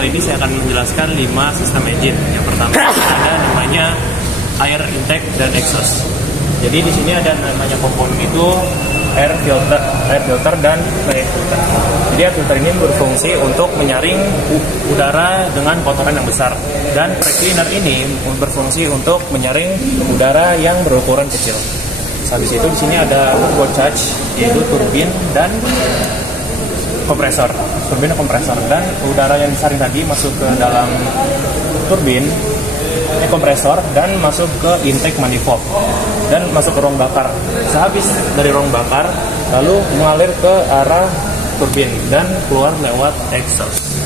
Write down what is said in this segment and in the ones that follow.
kali ini saya akan menjelaskan 5 sistem engine. Yang pertama ada namanya air intake dan exhaust. Jadi di sini ada namanya komponen itu air filter dan air filter. Jadi air filter ini berfungsi untuk menyaring udara dengan kotoran yang besar, dan brake cleaner ini berfungsi untuk menyaring udara yang berukuran kecil. Habis itu di sini ada turbo charge, yaitu turbin dan kompresor. Turbin dan kompresor, dan udara yang disaring tadi masuk ke dalam turbin kompresor dan masuk ke intake manifold dan masuk ke ruang bakar. Sehabis dari ruang bakar lalu mengalir ke arah turbin dan keluar lewat exhaust.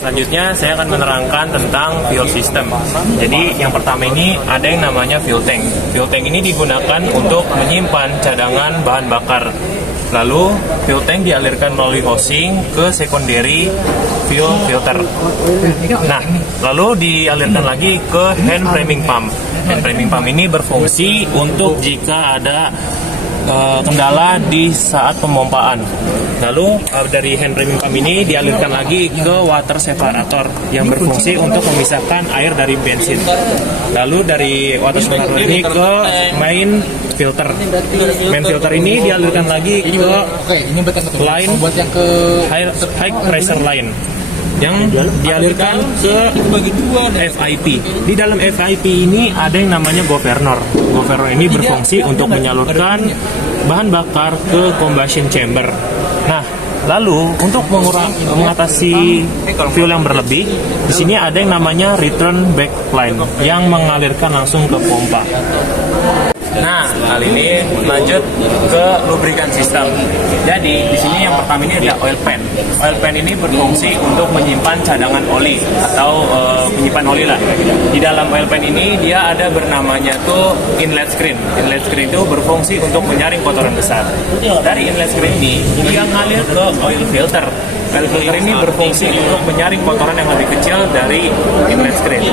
Selanjutnya saya akan menerangkan tentang fuel system. Jadi yang pertama ini ada yang namanya fuel tank. Fuel tank ini digunakan untuk menyimpan cadangan bahan bakar. Lalu fuel tank dialirkan melalui hosing ke secondary fuel filter. Nah, lalu dialirkan lagi ke hand framing pump. Hand framing pump ini berfungsi untuk jika ada kendala di saat pemompaan. Lalu dari hand framing pump ini dialirkan lagi ke water separator yang berfungsi untuk memisahkan air dari bensin. Lalu dari water separator ini ke main filter. Main filter ini dialirkan lagi ke line high pressure line yang dialirkan ke FIP. Di dalam FIP ini ada yang namanya governor. Governor ini berfungsi untuk menyalurkan bahan bakar ke combustion chamber. Nah, lalu untuk mengatasi fuel yang berlebih, di sini ada yang namanya return back line yang mengalirkan langsung ke pompa. Nah, kali ini lanjut ke lubrikan sistem. Jadi, di sini yang pertama ini ada oil pan. Oil pan ini berfungsi untuk menyimpan cadangan oli atau penyimpan oli lah. Di dalam oil pan ini dia ada bernamanya tuh inlet screen. Inlet screen itu berfungsi untuk menyaring kotoran besar. Dari inlet screen ini dia ngalir ke oil filter. Oil filter ini berfungsi untuk menyaring kotoran yang lebih kecil dari inlet screen.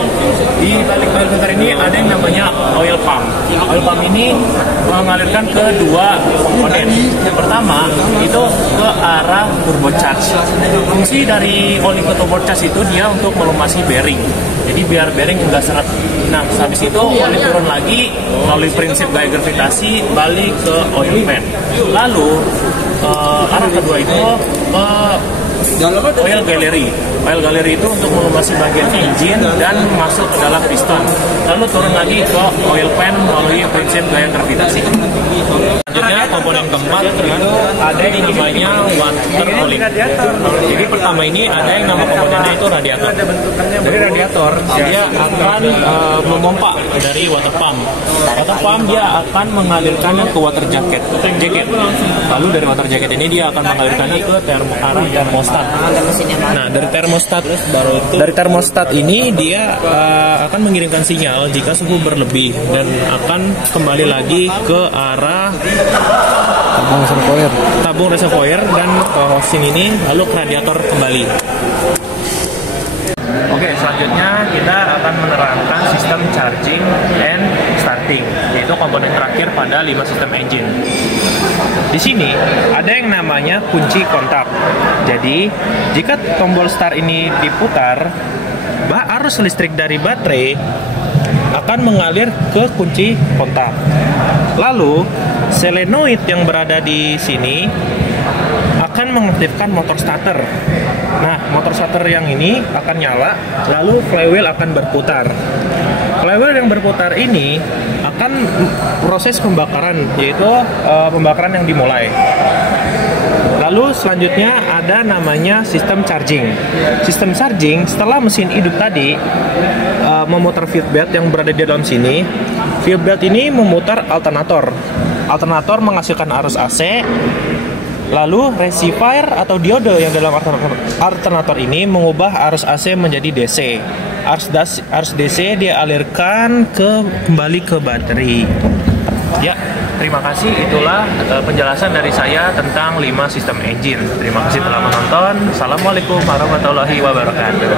Di balik oil filter ini ada yang namanya oil pump. Oil pump ini mengalirkan ke dua komponen. Yang pertama itu ke arah turbo charge. Fungsi dari oli ke turbo charge itu dia untuk melumasi bearing. Jadi biar bearing enggak seret. Nah, habis itu oli turun lagi melalui prinsip gaya gravitasi balik ke oil pan. Lalu arah kedua itu oil gallery. Oil gallery itu untuk melumasi bagian engine dan masuk ke dalam piston. Lalu turun lagi ke oil pan melalui prinsip gaya gravitasi. Selanjutnya komponen keempat itu ada yang namanya water cooling. Jadi pertama ini ada yang nama komponennya itu radiator. Dari radiator dia akan memompa dari water pump. Water pump dia akan mengalirkannya ke water jacket. Lalu dari water jacket ini dia akan mengalirkannya ke arah termostat. Nah, dari termostat ini dia akan mengirimkan sinyal jika suhu berlebih dan akan kembali lagi ke arah tabung reservoir dan ke hosing ini, lalu ke radiator kembali. Oke, selanjutnya kita akan menerangkan sistem charging and starting, yaitu komponen terakhir pada 5 sistem engine. Di sini ada yang namanya kunci kontak. Jadi, jika tombol start ini diputar, arus listrik dari baterai akan mengalir ke kunci kontak. Lalu, solenoid yang berada di sini akan mengaktifkan motor starter. Nah, motor starter yang ini akan nyala, lalu flywheel akan berputar. Flywheel yang berputar ini akan proses pembakaran, yaitu pembakaran yang dimulai. Lalu selanjutnya ada namanya sistem charging. Sistem charging setelah mesin hidup tadi memutar feedback yang berada di dalam sini. Feedback ini memutar alternator. Alternator menghasilkan arus AC. Lalu rectifier atau diode yang dalam alternator ini mengubah arus AC menjadi DC. Arus DC dialirkan kembali ke baterai. Ya, terima kasih. Itulah penjelasan dari saya tentang 5 sistem engine. Terima kasih telah menonton. Assalamualaikum warahmatullahi wabarakatuh.